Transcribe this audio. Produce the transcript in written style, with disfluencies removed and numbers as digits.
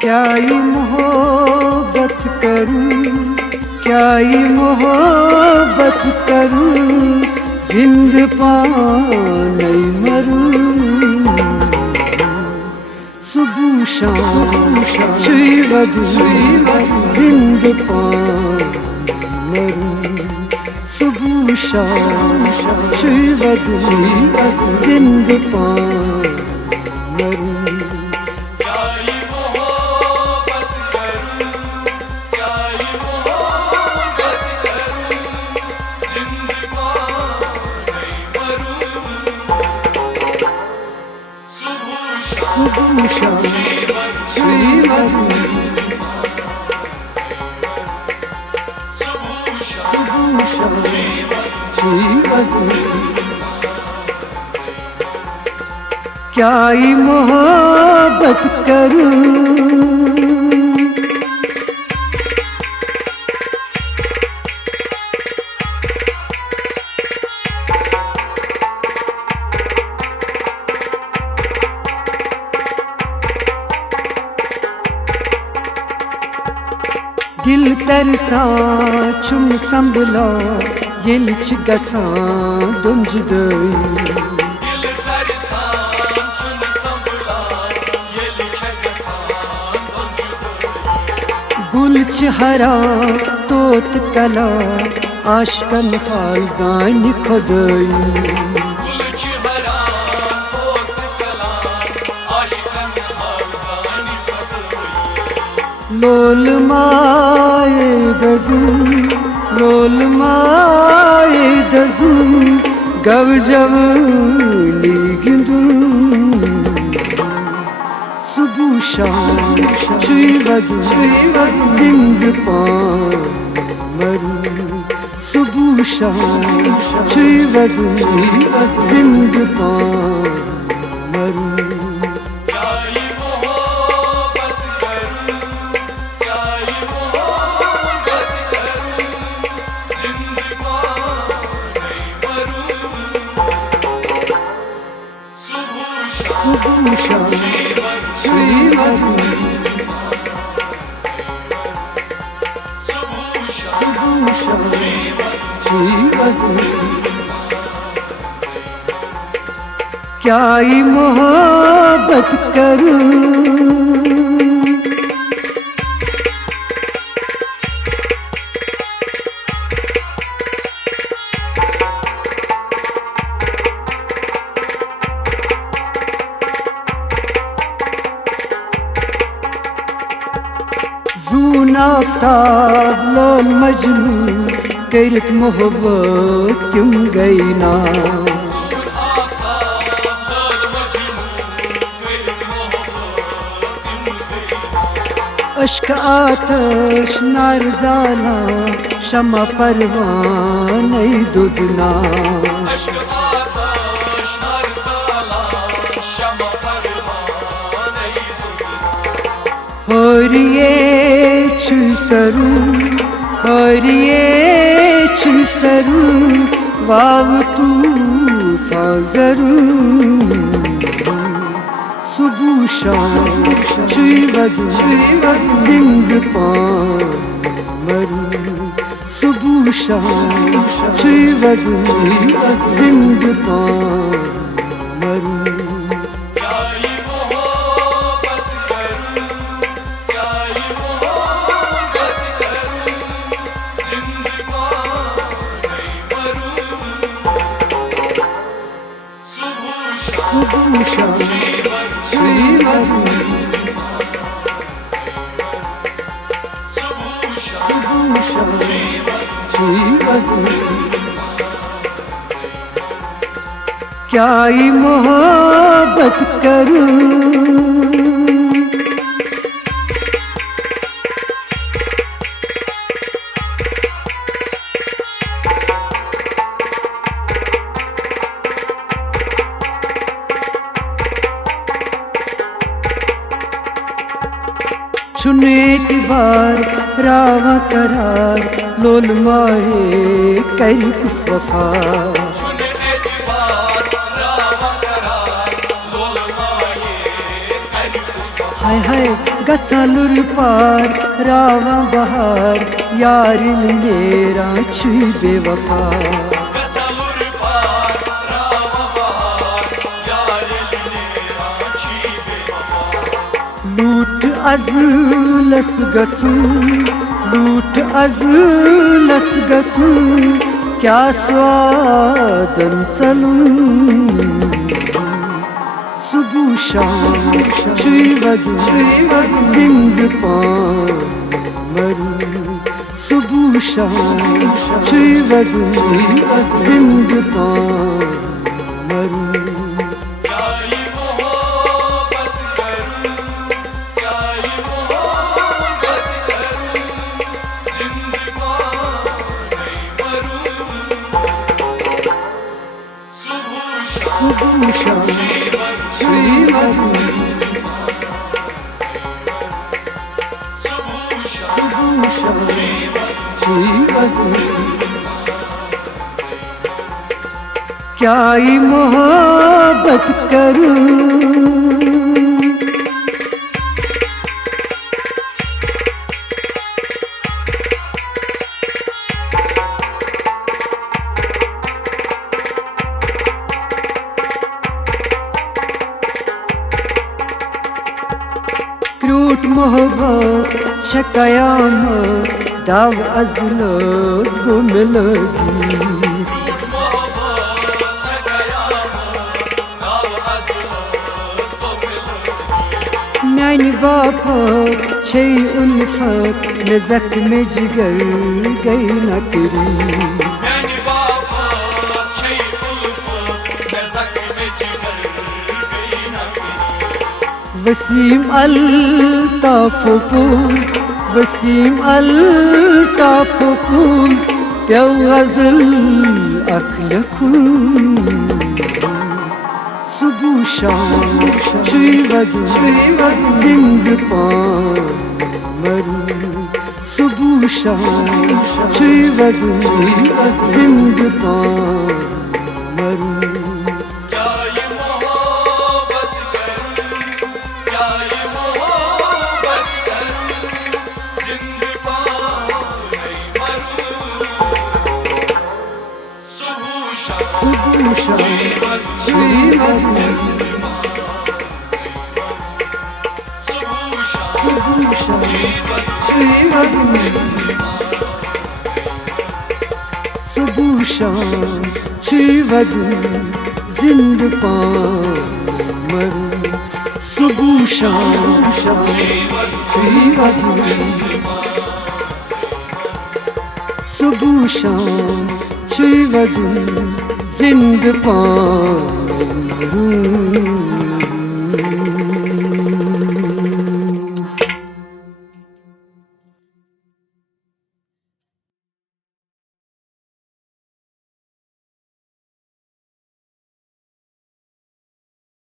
क्या ये मोहब्बत करूं, क्या ये मोहब्बत करूं, जिंद पाने मरूं। सुबह शाम शिवदू जिंद पाने मरूं। सुबह शाम शिवदू जिंद पाने मरूं। क्या ये मोहब्बत करूं, दिल तरसा चुम संभला येल छ गसान दुंज दई। गुल छ हरा तोत कला आशकन खाजान खुदई। लोल माए दज़ूं, लोल माए दज़ूं, गव जवनी गिंदूं। सुबह शाम शिवदू जिंद पाने मरूं। सुबह शाम शिवदू जिंद पाने मरूं। सुबह शाम शिवदू सुबह शाम शिवदू। क्या ये मोहब्बत करूं, जून आफ्ताब लोल मजनू करित मोहब्बत तुम गई ना। अश्क आतश नार ज़ाला शमा परवाने दुदना। हरिये सरू, हरिये सरू, वाव तू फाजरू। सुबह शाम शिवदू जिंद पाने मरूं। सुबह शाम शिवदू जिंद पाने मरूं। सुबह शाम शिवदू सुबह शाम शिवदू। क्या ये मोहब्बत करूं, चुने बार रावा करार लोल माहे कई कुस वफा। हाय हाय गसालुर पार रावा बहार यारिन मेरा छुई बेवफा लूट az las गसूं लूट az las गसूं क्या स्वादन चलूं सुबह शाम छुई वदू जिंदपान मरूं सुबह शाम छुई वदू जिंदपान मरूं सुबह शाम छुई वदू सुबह शाम छुई वदू क्या ही मोहब्बत करूं क्रूट मोहब्बत छकयामत दाव अजलस गुम लगी मैंने बापत छे उल्फत में जख्म जिगर गई न करी वसीम अल्ताफ पूस वसीम अल्ताफ पूस प्यो गजल अखलखूं सुबह शाम छुई वदू जिंदपान मरूं सुबह शाम छुई वदू जिंदपान मरूं सुबह शाम छुई वदू सुबह शाम छुई वदू सुबह शाम छुई वदू जिंदपान मरूं सुबह शाम छुई वदू सुबह शाम छुई वदू जिंदपान मरूं